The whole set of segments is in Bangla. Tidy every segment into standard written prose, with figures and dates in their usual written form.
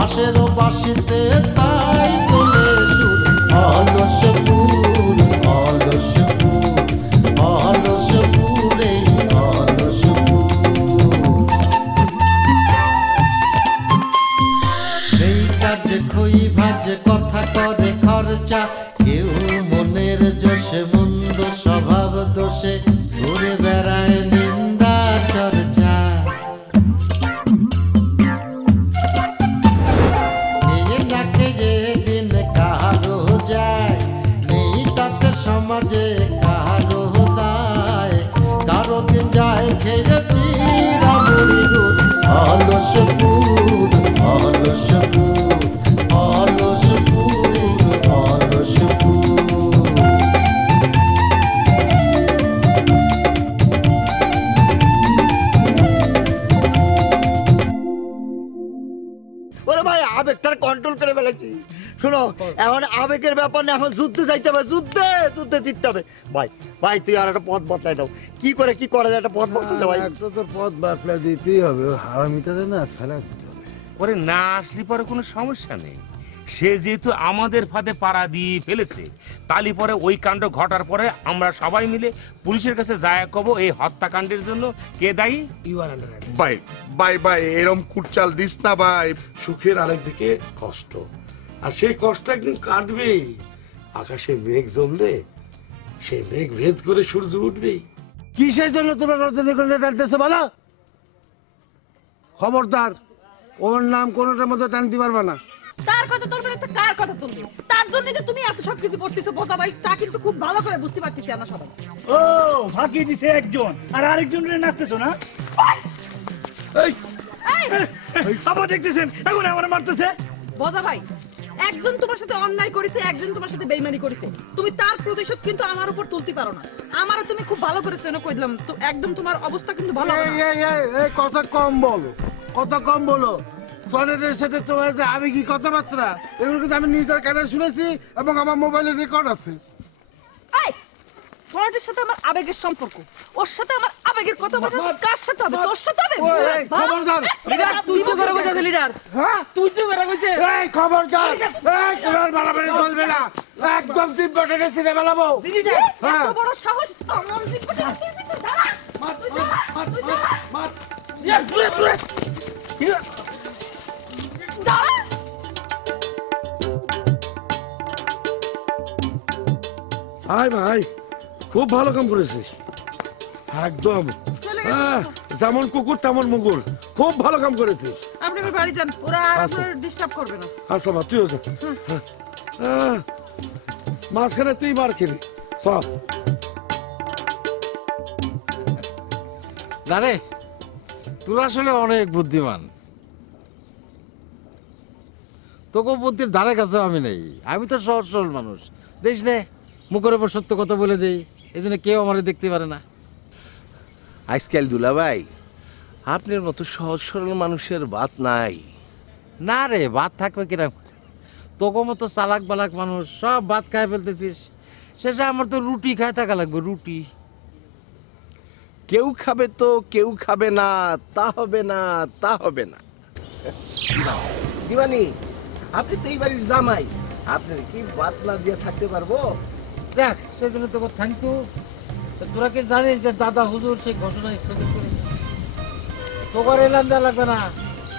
বাঁশেরও বাঁশিতে তাই তোলে সুর অলস ফুল অলস ফুল অলস ফুলে অলস ফুল নেই কাজে খই ভাজে কথা করে খরচা কেউ মনের জোশে মন্দ স্বভাব দোষে ঘুরে বেড়ায় নিন্দা চর্চা খেয়ে না খেয়ে দিন কারো যায় নেই তাতে সমাজে কারো দায় কারো দিন যায় খেয়েছি রামুড়ি গুড় অলস ফুল অলস ফুল অলস ফুল অলস ফুল ওরে ভাই আবেগটার কন্ট্রোল করে ফেলেছি। শোনো এখন আবেগের ব্যাপার না, এখন যুদ্ধে যাইতে হবে, যুদ্ধে যুদ্ধে জিততে হবে। ভাই ভাই তুই আর একটা পথ বদলাই দাও, কি করে কি করা যায় একটা পথ বদলাই ভাই। একটা তো পথ বাতলা দিতেই হবে, হারামিটারে না ফেলা দিতে হবে। ওরে না আসলে পরে কোনো সমস্যা নেই, সে যেহেতু আমাদের ফাঁদে পাড়া দিয়ে ফেলেছে তালি পরে ওই কাণ্ড ঘটার পরে আমরা সবাই মিলে পুলিশের কাছে যায় কব এই হত্যাকাণ্ডের জন্য কে দায়ী। ভাই ভাই ভাই এরম কুটচাল দিস না ভাই। সুখের আরেক দিকে কষ্ট, আর সেই কষ্ট একদিন কাটবেই। আকাশে মেঘ জমলে সেই মেঘ ভেদ করে সূর্য উঠবেই। কিসের জন্য তোমরা রজনীগন্ধা টানতেছো বলো? খবরদার ওর নাম কোনোটার মধ্যে টানতে পারবা না। তার কথা তুলবে না, কার কথা তুলবে? তার জন্য যে তুমি এত সব কিছু করতেছো বোঝা ভাই, তা কিন্তু খুব ভালো করে বুঝতে পারতেছি আমরা সবাই। ও ফাঁকি দিছে একজন আর আরেকজন রে নাচতেছো না? এই আবার দেখতেছেন এখন আমার মারতেছে। বোঝা ভাই একজন তোমার সাথে অন্যায় করেছে, একজন তোমার সাথে বেইমানি করেছে, তুমি তার প্রতিশোধ কিন্তু আমার উপর তুলতে পারো না। আমারও তুমি খুব ভালো করে চেনো, কই দিলাম তো একদম তোমার অবস্থা কিন্তু ভালো হবে না। এই কথা কম বলো, কথা কম বলো। সনেটের সাথে তোমার যে আবেগী কথাবার্তা এগুলো কিন্তু আমি নিজের কানে শুনেছি এবং আমার মোবাইলে রেকর্ড আছে। এই সনেটের সাথে আমার আবেগের সম্পর্ক, ওর সাথে আমার আবেগের কথাবার্তা কার সাথে হবে? তোর সাথে হবে? খবরদার লিডার তুই তো করে কইছিস লিডার, হ্যাঁ তুই তো করে কইছিস। এই খবরদার, এই তোমার বাড়াবাড়ি চলবে না, একদম জিব্বাটা ছিঁড়ে ফেলাবো। এত বড় সাহস আমার জীবনে আছে? দাঁড়া মার তুই দাঁড়া, তুই দাঁড়া। মার দাঁড়া হাই ভাই, খুব ভালো কাম করেছিস একদম। চলে গেছে। যেমন কুকুর তেমন মুগুর, খুব ভালো কাম করেছিস। আপনি এবার বাড়ি যান, ওরা আর আচ্ছা। আপনার ডিস্টার্ব করবে না। আচ্ছা মা, তুইও যা। মাঝখানে তুই মার খেলি সব। জানে তোর আসলে অনেক বুদ্ধিমান, তোকে বুদ্ধির ধারে কাছে আমি নেই। আমি তো সহজ সরল মানুষ, দেখিস নে মুখের উপর সত্য কথা বলে দেই, এই জন্য কেউ আমার দেখতে পারে না। আজকাল দুলা ভাই আপনার মতো সহজ সরল মানুষের বাত নাই। না রে, ভাত থাকবে কিরম? তোকে মতো চালাক বালাক মানুষ সব ভাত খাই ফেলতেছিস, শেষে আমার তো রুটি খাই থাকা লাগবে, রুটি। কেউ খাবে তো কেউ খাবে না, তা হবে না, তা হবে না। দিবানি আপনি তো এই বাড়ির জামাই, আপনার কি বাত না দিয়ে থাকতে পারবো? দেখ সেজন্য তোকে থ্যাংক ইউ। তোরা কি জানিস যে দাদা হুজুর সেই ঘোষণা স্থগিত করেছে? তোকে এলাম দেওয়া লাগবে না।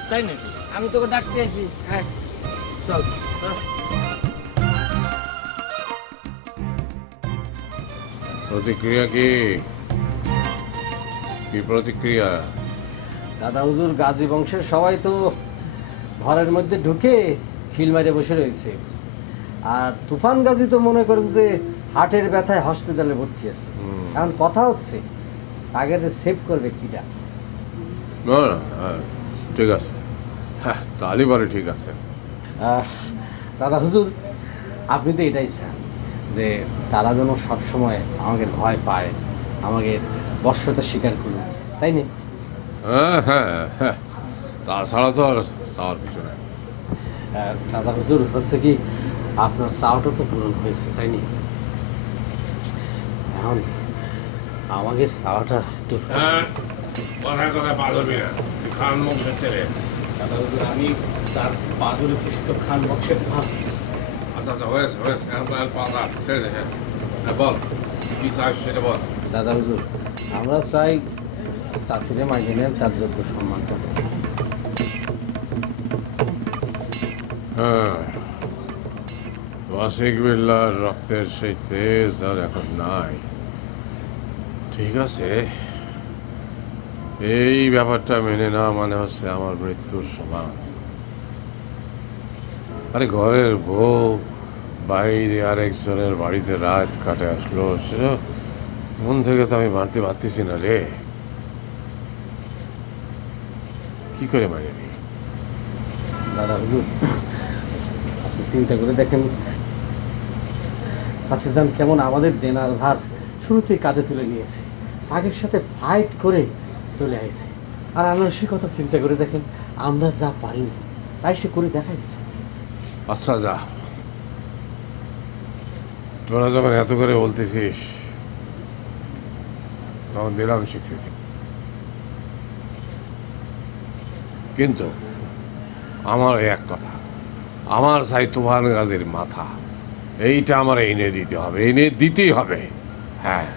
তাই নাকি? আমি তোকে ডাকতে আছি। হ্যাঁ চল। প্রতিক্রিয়া কি কি প্রতিক্রিয়া? দাদা হুজুর গাজী বংশের সবাই তো ঘরের মধ্যে ঢুকে শিল মারে বসে রয়েছে, আর তুফান গাজী তো মনে করেন যে হার্টের ব্যথায় হসপিটালে ভর্তি আছে। এখন কথা হচ্ছে তাকে সেভ করবে কিটা। ঠিক আছে, হ্যাঁ তাহলে বলে ঠিক আছে। দাদা হুজুর আপনি তো এটাই চান যে তারা যেন সবসময় আমাকে ভয় পায়, আমাকে বর্ষতা স্বীকার করুন, তাই না? হ্যাঁ হ্যাঁ হ্যাঁ, তাছাড়া তো আর চাওয়ার কিছু নাই। দাদা হুজুর হচ্ছে কি আপনার চাওয়াটা তো পূরণ হয়েছে, তাই না? এখন আমাকে চাওয়াটা একটু কথায় কথায় বাধবি না, খান বংশের ছেলে, দাদা হুজুর আমি তার পা ধরেছি তো খান বক্সের পা। আচ্ছা আচ্ছা হয়েছে হয়েছে আর পালা ছেড়ে দে হ্যাঁ বল কি চাস সেটা বল। দাদা হুজুর আমরা চাই চাষিরে মাইনে নেন, তার যোগ্য সম্মান করতে। হ্যাঁ ওয়াসিক বিল্লার রক্তের সেই তেজ আর এখন নাই। ঠিক আছে, এই ব্যাপারটা মেনে না মানে হচ্ছে আমার মৃত্যুর সমান। আরে ঘরের বউ বাইরে আরেকজনের বাড়িতে রাত কাটে আসলো, সেটা মন থেকে তো আমি মানতে পারতেছি না রে। কি করে মানে নি? দাদা হুজুর আপনি চিন্তা করে দেখেন চাচিজান কেমন আমাদের দেনার ভার শুরুতেই কাঁধে তুলে নিয়েছে, তাদের সাথে ফাইট করে চলে আইছে। আর আনারসের কথা চিন্তা করে দেখেন আমরা যা পারি তাই সে করে দেখাইছে। আচ্ছা যা, তোরা যখন এত করে বলতেছিস তখন দিলাম স্বীকৃতি, কিন্তু আমার এক কথা, আমার চাই তুফান গাজীর মাথা, এইটা আমার এনে দিতে হবে, এনে দিতেই হবে। হ্যাঁ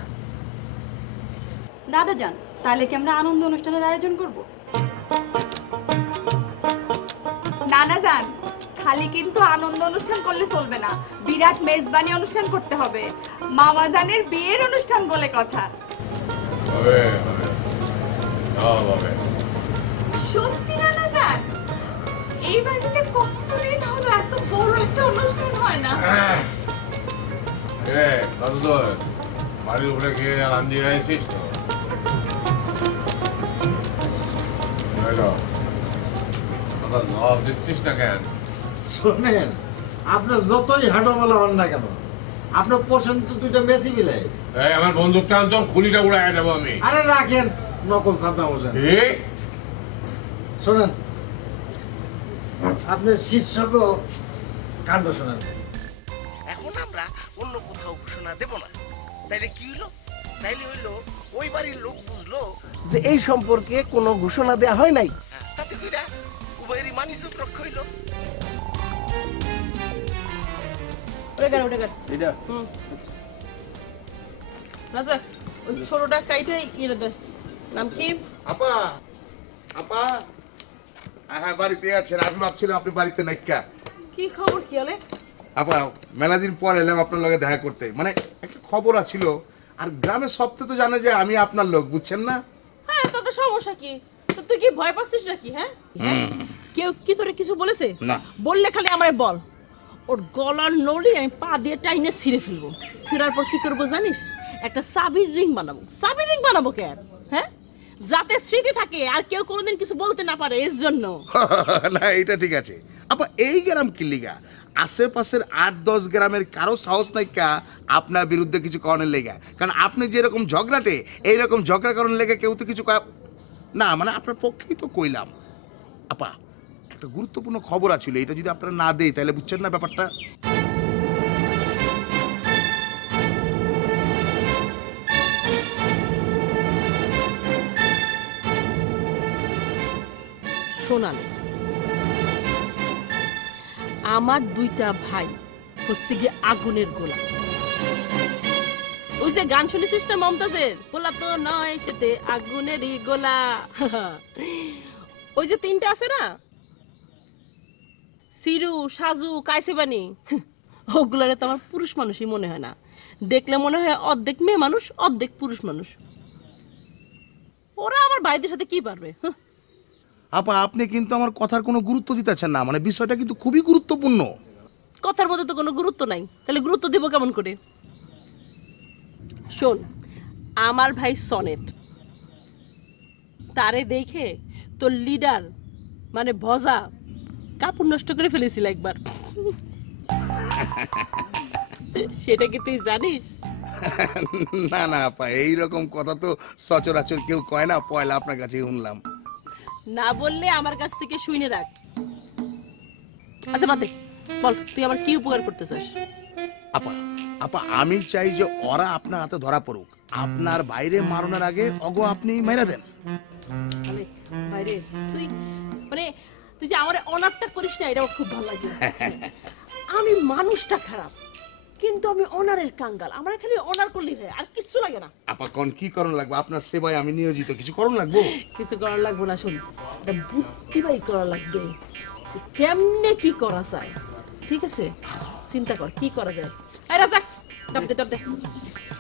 দাদা যান, তাহলে কি আমরা আনন্দ অনুষ্ঠানের আয়োজন করব? নানা যান, খালি কিন্তু আনন্দ অনুষ্ঠান করলে চলবে না, বিরাট মেজবানি অনুষ্ঠান করতে হবে। মামা জানের বিয়ের অনুষ্ঠান বলে কথা। হবে হবে সব হবে। সত্যি নানা যান, এই বাড়িতে কতদিন হলো এত বড় একটা অনুষ্ঠান হয় না। রে দাদুদর বাড়ির উপরে গিয়ে আন দিয়ে আসিস তো? কথা জবাব দিচ্ছিস না কেন? শোনেন, আপনার যতই হাঁটোমালা হন না কেন, আপনার পছন্দ তো দুইটা মেসি মিলে। এই আমার বন্দুকটা আনতো, খুলিটা উড়াই দেবো আমি। আরে রাখেন, নকল সাদ্দাম হোসেন। শোনেন, আপনার শিষ্যকেও কাণ্ড শোনেন। এখন আমরা অন্য কোথাও ঘোষণা দেব না, তাইলে কি হইলো? তাইলে হইলো ওই বাড়ির লোক বুঝলো যে এই সম্পর্কে কোনো ঘোষণা দেয়া হয় নাই, তাতে কইরা উভয়েরই মানিজ্য রক্ষা হইলো। এটা রাজা ওই ছোটটা কাইটে ইয়ে দে। নাম কি? আপা আপা হ্যাঁ বাড়িতে আছেন? আমি ভাবছিলাম আপনি বাড়িতে নাইকা। কি খবর কি হলে? আপা মেলা দিন পর এলাম আপনার লগে দেখা করতে, মানে একটা খবর আছিল। আর গ্রামের সবতে তো জানে যে আমি আপনার লোক, বুঝছেন না? হ্যাঁ, তোদের সমস্যা কি? তো তুই কি ভয় পাচ্ছিস নাকি? হ্যাঁ, কেউ কি তোরে কিছু বলেছে? না। বললে খালি আমায় বল, ওর গলার নড়ি আমি পা দিয়ে টাইনে ছিঁড়ে ফেলবো। ছিঁড়ার পর কি করবো জানিস? একটা চাবির রিং বানাবো। চাবির রিং বানাবো কেন? হ্যাঁ, যাতে স্মৃতি থাকে আর কেউ কোনোদিন কিছু বলতে না পারে, এর জন্য। না এটা ঠিক আছে আপা, এই গ্রাম কিল্লিগা আশেপাশের ৮-১০ গ্রামের কারো সাহস নাই কা আপনার বিরুদ্ধে কিছু কারণের লেগা, কারণ আপনি যেরকম ঝগড়াটে এইরকম ঝগড়া কারণের লেগে কেউ তো কিছু না, মানে আপনার পক্ষেই তো কইলাম। আপা একটা গুরুত্বপূর্ণ খবর আছিল, এটা যদি আপনারা না দেই তাহলে বুঝছেন না ব্যাপারটা। শোনালে আমার দুইটা ভাই হচ্ছে গিয়ে আগুনের গোলা। ওই যে গান শুনেছিস না মমতাজের, গোলা তো নয় সেতে আগুনেরই গোলা। ওই যে তিনটা আছে না, সিরু, সাজু, কাইসেবানি, ওগুলারে তো আমার পুরুষ মানুষই মনে হয় না। দেখলে মনে হয় অর্ধেক মেয়ে মানুষ অর্ধেক পুরুষ মানুষ। ওরা আমার ভাইদের সাথে কি পারবে? আপা আপনি কিন্তু আমার কথার কোনো গুরুত্ব দিতেছেন না, মানে বিষয়টা কিন্তু খুবই গুরুত্বপূর্ণ। কথার মধ্যে তো কোনো গুরুত্ব নাই, তাহলে গুরুত্ব দিব কেমন করে? শোন, আমার ভাই সনেট, তারে দেখে তোর লিডার মানে ভজা কাপড় নষ্ট করে ফেলেছিল একবার। সেটা কি তুই জানিস? না না আপা, এইরকম কথা তো সচরাচর কেউ কয় না, পয়লা আপনার কাছে শুনলাম। না বললে আমার কাছ থেকে শুনে রাখ। আচ্ছা বাদ দে, বল তুই আমার কি উপকার করতে চাস? আপা আপা আমি চাই যে ওরা আপনার হাতে ধরা পড়ুক, আপনার বাইরে মারণের আগে অগো আপনি মাইরা দেন। বাইরে তুই মানে যে আমার অনারটা করিস না, এটাও খুব ভালো লাগে। আমি মানুষটা খারাপ, কিন্তু আমি অনারের কাঙ্গাল। আমার খালি অনার করলেই হয়, আর কিছু লাগে না। আপা কোন কি করণ লাগবে? আপনার সেবায় আমি নিয়োজিত, কিছু করণ লাগবে? কিছু করার লাগবে না, শুন, এটা বুদ্ধি বাই করা লাগবে, কেমনে কি করা যায়। ঠিক আছে, চিন্তা কর কি করা যায়। এই রাজাক, ডাব দে ডাব দে,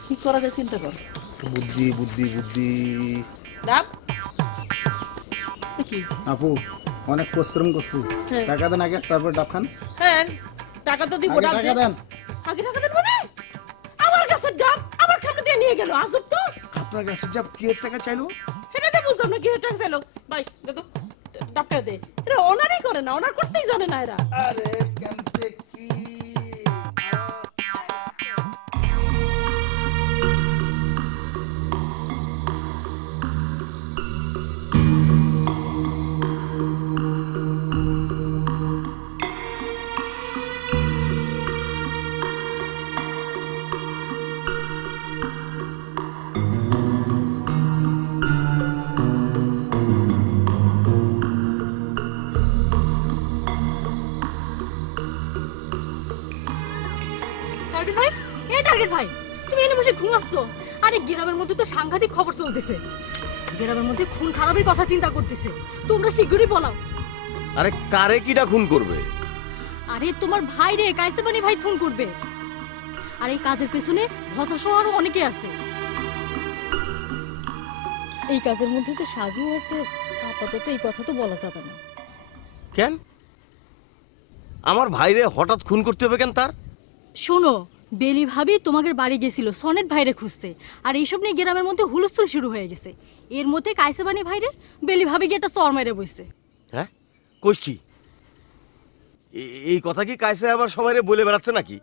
কি করা যায় চিন্তা কর। বুদ্ধি বুদ্ধি বুদ্ধি। ডাব কি আপু অনেক পরিশ্রম করছি, টাকা দেন আগে, তারপর ডাব খান। হ্যাঁ টাকা তো দিব, ডাব টাকা দেন। আগে টাকা দেন মানে? আমার কাছে ডাব আমার সামনে দিয়ে নিয়ে গেল, আজব তো। আপনার কাছে যাব কি এর টাকা চাইলো? এটা তো বুঝলাম না, কি এর টাকা চাইলো। ভাই দে তো ডাবটা দে। এরা অনারই করে না, অনার করতেই জানে না এরা। আরে কেমতে কি টার্গেট ভাই, এই টার্গেট ভাই, তুমি এনে বসে ঘুমাচ্ছো? আরে গ্রামের মধ্যে তো সাংঘাতিক খবর চলতেছে, গ্রামের মধ্যে খুন খারাপের কথা চিন্তা করতেছে, তোমরা শীঘ্রই বলাও। আরে কারে কিডা খুন করবে? আরে তোমার ভাই রে, কাইসেবানি ভাই খুন করবে। আর এই কাজের পেছনে হতাশ আরো অনেকে আছে। এই কাজের মধ্যে যে সাজু আছে, আপাতত এই কথা তো বলা যাবে না। কেন আমার ভাইরে হঠাৎ খুন করতে হবে কেন তার? শোনো, বেলি ভাবি তোমাদের বাড়ি গেছিল সনেট ভাইরে খুঁজতে, আর এইসব নিয়ে গ্রামের মধ্যে হুলস্থুল শুরু হয়ে গেছে। এর মধ্যে কাইসেবানি ভাইরে বেলি ভাবি গিয়ে একটা চর মেরে বসছে। হ্যাঁ কইছি, এই কথা কি কাইসে আবার সবাইরে বলে বেড়াচ্ছে নাকি?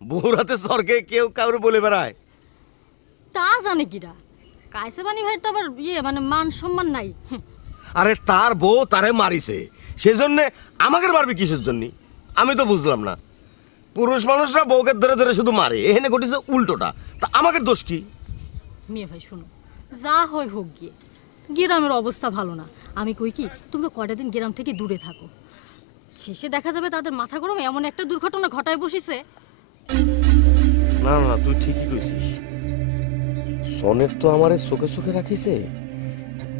বউরাতে স্বর্গে কেউ কাউরে বলে বেড়ায়? তা জানে কিরা, কাইসেবানি ভাই তো আবার মানে মান সম্মান নাই। আরে তার বউ তারে মারিছে, সেজন্য আমাকে মারবে কিসের জন্য? আমি তো বুঝলাম না। পুরুষ মানুষরা বউকে ধরে ধরে শুধু মারে, এখানে ঘটেছে উল্টোটা, তা আমাকে দোষ কি? মেয়ে ভাই শোনো, যা হয় হোক গিয়ে, গ্রামের অবস্থা ভালো না। আমি কই কি, তোমরা কয়টা দিন গ্রাম থেকে দূরে থাকো, শেষে দেখা যাবে তাদের মাথা গরম এমন একটা দুর্ঘটনা ঘটায় বসেছে। না না, তুই ঠিকই কইছিস। সনেট তো আমারে চোখে চোখে রাখিছে।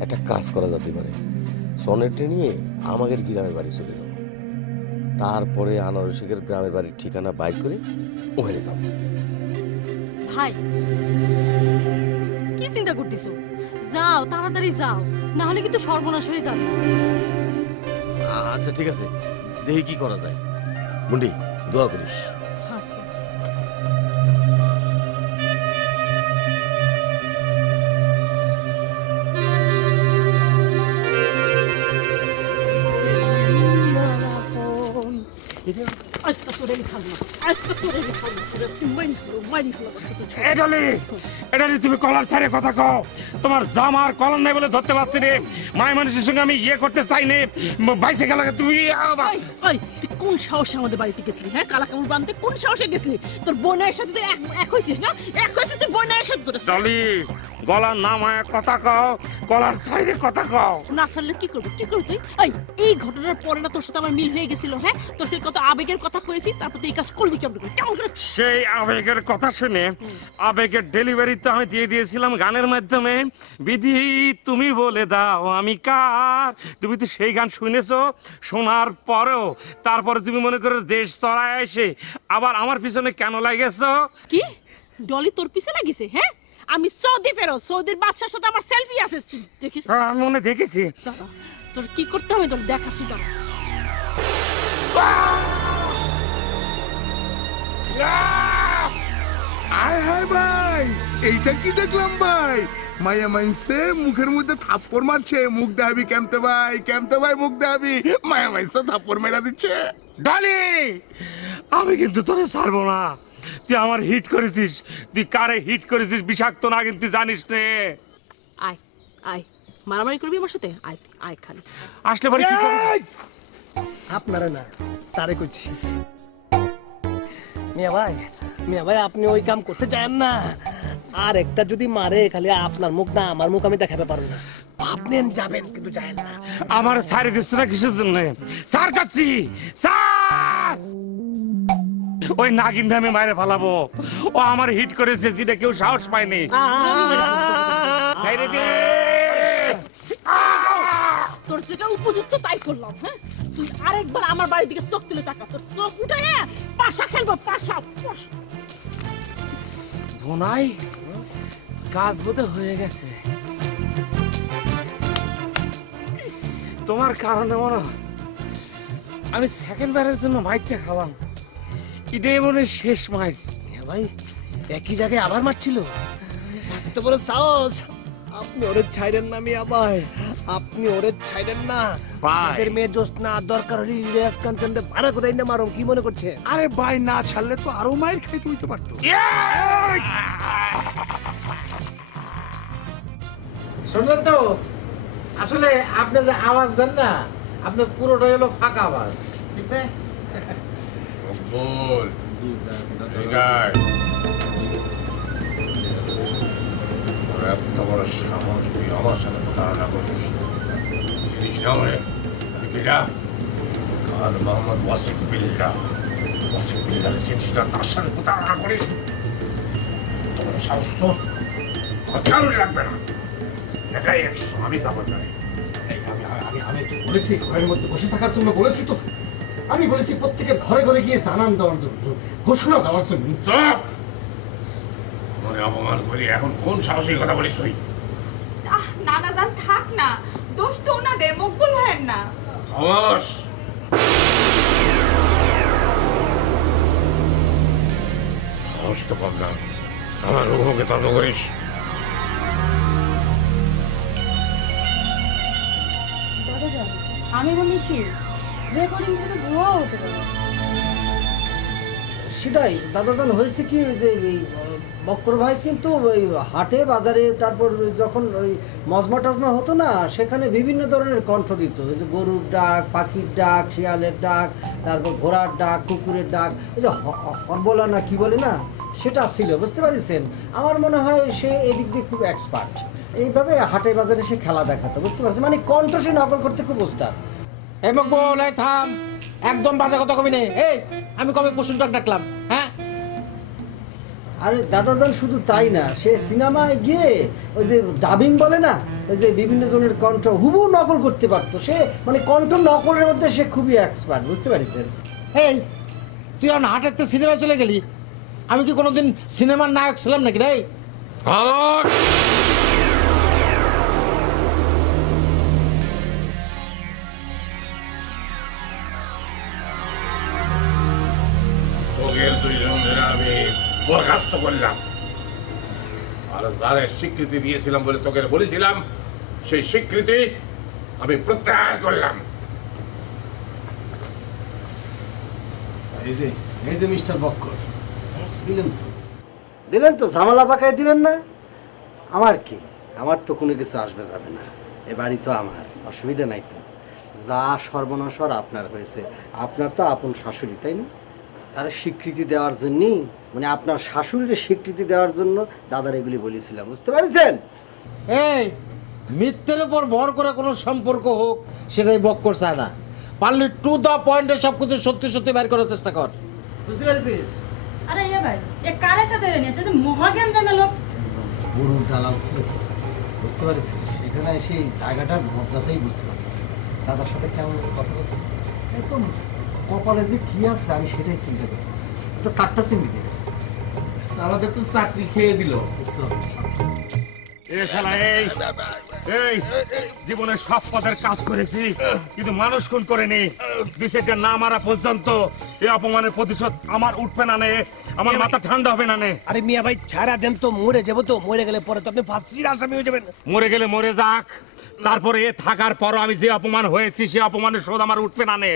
একটা কাজ করা যেতে পারে, সনেটে নিয়ে আমাদের গ্রামের বাড়ি চলে যাবো, তারপরে আনারসিকের গ্রামের বাড়ির ঠিকানা বাইর করে ওখানে যাবো। ভাই কি চিন্তা করতেছো? যাও, তাড়াতাড়ি যাও, না হলে কিন্তু সর্বনাশ হয়ে যাবে। আচ্ছা ঠিক আছে, দেখি কি করা যায়। মুন্ডি দোয়া করিস। তুমি কলার সাইডে কথা কও। তোমার জামার কলার নাই বলে ধরতে পারছি রে। মাই মানুষের সঙ্গে আমি করতে চাই নে, বাইসে গেল তুই। তুই কোন সাহসে আমাদের বাড়িতে গেছিলি? হ্যাঁ, কালা কামড় বানতে কোন সাহসে গেছিলি? তোর বোনের সাথে তুই এক হইছিস না? এক হইছিস তুই বোনের সাথে করিস। চলি গলার নামায় কথা কও, কলার সাইডে কথা কও। না ছাড়লে কি করবি? কি করবি তুই? এই ঘটনার পরে না তোর সাথে আমার মিল হয়ে গেছিল? হ্যাঁ, তোর সাথে কত আবেগের কথা কইছি, তারপর তুই এই কাজ করলি কেমন করে? কেমন করে? সেই আবেগের কথা শুনে আবেগের ডেলিভারি তো আমি দিয়ে দিয়েছিলাম গানের মাধ্যমে। বিধি তুমি বলে দাও আমি কার। তুমি তো সেই গান শুনেছো, শোনার পরেও তারপরে তুমি মনে করো দেশ চড়ায় এসে আবার আমার পিছনে কেন লাগেছো? কি ডলি তোর পিছে লাগিছে? হ্যাঁ, আমি সৌদি ফেরো, সৌদির বাদশার সাথে আমার সেলফি আছে, দেখিস? আমি মনে দেখেছি। তোর কি করতে হবে তোর দেখাচ্ছি। তোর আয় হায় ভাই, এইটা কি দেখলাম ভাই? মায়া মাইনসে মুখের মধ্যে থাপ্পড় মারছে। মুখ দেখাবি কেমতে ভাই, কেমতে ভাই মুখ দেখাবি? মায়া মাইনসে থাপ্পড় মেরা দিচ্ছে। ডালি আমি কিন্তু তোরে ছাড়বো না। তুই আমার হিট করেছিস, তুই কারে হিট করেছিস বিষাক্ত না কিন্তু জানিস নে। আয় আয়, মারামারি করবি আমার সাথে? আয় আয়, খালি আসলে পরে কি করবি? আপনারা না, তারে কইছি। মিয়া ভাই আপনি ওই কাম করতে চান না। আর একটা যদি মারে, খালি আপনার মুখ না আমার মুখ আমি দেখাতে পারবো না। ভাবনেন যাবেন কিন্তু যায় না। আমার সারি দিচ্ছ না কিসের জন্য? স্যার কাচ্ছি স্যার, ওই নাগিনটা আমি মারে ফালাবো। ও আমার হিট করেছে, যেটা কেউ সাহস পায়নি। তোর যেটা উপযুক্ত তাই করলাম। হ্যাঁ, তুই আরেকবার আমার বাড়ির দিকে চোখ তুলে তাকা, তোর চোখ উঠে পাশা খেলবো, পাশা। ভোনাই, কাজ বোধ হয়ে গেছে। তোমার কারণে মনে আমি সেকেন্ড বারের জন্য মাইকটা খাওয়াম। এটাই মনে শেষ মাইক। ভাই একই জায়গায় আবার মারছিল, এত বড় সাহস। আপনি ওরে ছাইরেন না মিয়া ভাই, আপনি ওরে ছাইরেন না। আমাদের মেয়ে জোৎস্না দরকার হলে ইলিয়াস কাঞ্চনকে ভাড়া করে না মারো, কি মনে করছে? আরে ভাই না ছাড়লে তো আরো মায়ের খাইতে হইতে পারতো। শুনলেন তো, আসলে আপনি যে আওয়াজ দেন না, আপনার পুরোটাই হলো ফাঁকা আওয়াজ, ঠিক না? বল এত বড় সাহস, তুই আমার সাথে প্রতারণা করিস? চিনিস না আমারে? আমি কিরা? খান মোহাম্মদ ওয়াসিক বিল্লাহ। ওয়াসিক বিল্লাহ চিনিস না? তার সাথে প্রতারণা করিস? তোমার সাহস তো আমার কারণ লাগবে না। একাই 100, আমি যাবো না। আমি তো বলেছি ঘরের মধ্যে বসে থাকার জন্য, বলেছি তো, আমি বলেছি প্রত্যেকের ঘরে ঘরে গিয়ে জানান দেওয়ার জন্য, ঘোষণা দেওয়ার জন্য। চুপ! মনে অপমান করি, এখন কোন সাহসী কথা বলিস তুই? নানা জান থাক না, দোষ তো ওনাদের, মকবুল ভাইয়ের না। খামোশ! সাহস তো কম না, আমার রুহকে তর্ক করিস। আমি বলি কি, রেকর্ডিং করে ভুয়া হতে পারে। সেটাই দাদাদান হয়েছে কি, যে বক্কর ভাই কিন্তু ওই হাটে বাজারে, তারপর যখন ওই মজমা টজমা হতো না, সেখানে বিভিন্ন ধরনের কণ্ঠ দিত। ওই যে গরুর ডাক, পাখির ডাক, শিয়ালের ডাক, তারপর ঘোড়ার ডাক, কুকুরের ডাক, এই যে হরবলা না কি বলে না, সেটা ছিল, বুঝতে পারছেন? আমার মনে হয় সে এদিক দিয়ে খুব এক্সপার্ট। এইভাবে হাটে বাজারে সে খেলা দেখাতো, বুঝতে পারছেন? মানে কণ্ঠ সে নকল করতে খুব ওস্তাদ। এই মকবুল, এই থাম, একদম বাজে কথা কবি নে। এই আমি কবে পশুর ডাক ডাকলাম? হ্যাঁ, আরে দাদাজান শুধু তাই না, সে সিনেমায় গিয়ে ওই যে ডাবিং বলে না, ওই যে বিভিন্ন জনের কণ্ঠ হুবহু নকল করতে পারতো। সে মানে কণ্ঠ নকলের মধ্যে সে খুবই এক্সপার্ট, বুঝতে পারছেন? এই তুই এখন হাটের সিনেমায় চলে গেলি, আমি কি কোনোদিন সিনেমার নায়ক ছিলাম নাকি রে? তোদের দুইজনের আমি বরখাস্ত করলাম, আর যারে স্বীকৃতি দিয়েছিলাম বলে তোকে বলেছিলাম, সেই স্বীকৃতি আমি প্রত্যাহার করলাম। এই যে মিস্টার বক্কর, দিলেন তো ঝামেলা পাকায় দিলেন না? আমার কি, আমার তো কোনো কিছু আসবে যাবে না, এ বাড়ি তো আমার, অসুবিধা নাই তো। যা সর্বনাশর আপনার হয়েছে, আপনার তো আপন শাশুড়ি, তাই না? তার স্বীকৃতি দেওয়ার জন্যই, মানে আপনার শাশুড়ির স্বীকৃতি দেওয়ার জন্য দাদার এগুলি বলেছিলাম, বুঝতে পারছেন? এই মিথ্যের উপর ভর করে কোনো সম্পর্ক হোক, সেটাই বক্কর চায় না। পারলে টু দ্য পয়েন্টে সব কিছু সত্যি সত্যি বের করার চেষ্টা কর, বুঝতে পেরেছিস? আরে এ ভাই, এ কারের সাথে এনেছে যে মহাজ্ঞান জানা লোক। গরুর দালাল ছিল, বুঝতে পারছিস? এখানে এসে এই জায়গাটার মর্যাদাই বুঝতে পারছি। দাদার সাথে কেমন কথা বলছি, একদম কপালে যে কি আছে আমি সেটাই চিন্তা করতেছি। তো কাঠটা চিন্তি দেবে, আমাদের তো চাকরি খেয়ে দিল। এই জীবনে সব পদের কাজ করেছি, কিন্তু মানুষ খুন করেনি। বিচারটা না মারা পর্যন্ত এই অপমানের প্রতিশোধ আমার উঠবে না নে, আমার মাথা ঠান্ডা হবে না নে। আরে মিয়া ভাই ছাড়া দেন তো, মরে যাবো তো, মরে গেলে পরে তো আপনি ফাঁসির আসামি হয়ে যাবেন। মরে গেলে মরে যাক, তারপরে এ থাকার পরও আমি যে অপমান হয়েছি, সে অপমানের শোধ আমার উঠবে না নে।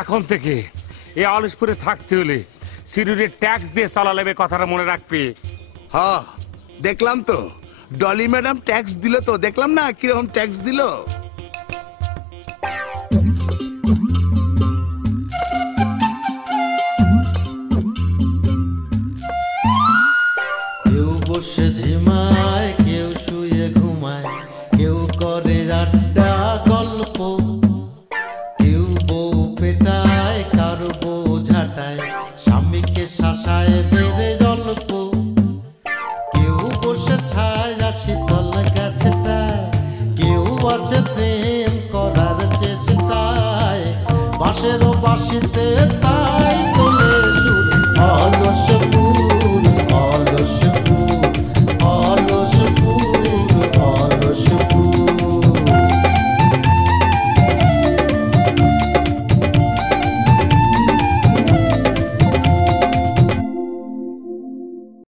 এখন থেকে এই আলিশপুরে থাকতে হলে সিরুরের ট্যাক্স দিয়ে চালালে কথাটা মনে রাখবি। হ্যাঁ দেখলাম তো, ডলি ম্যাডাম ট্যাক্স দিল তো, দেখলাম না কিরকম ট্যাক্স দিল। বসে ঝিমায়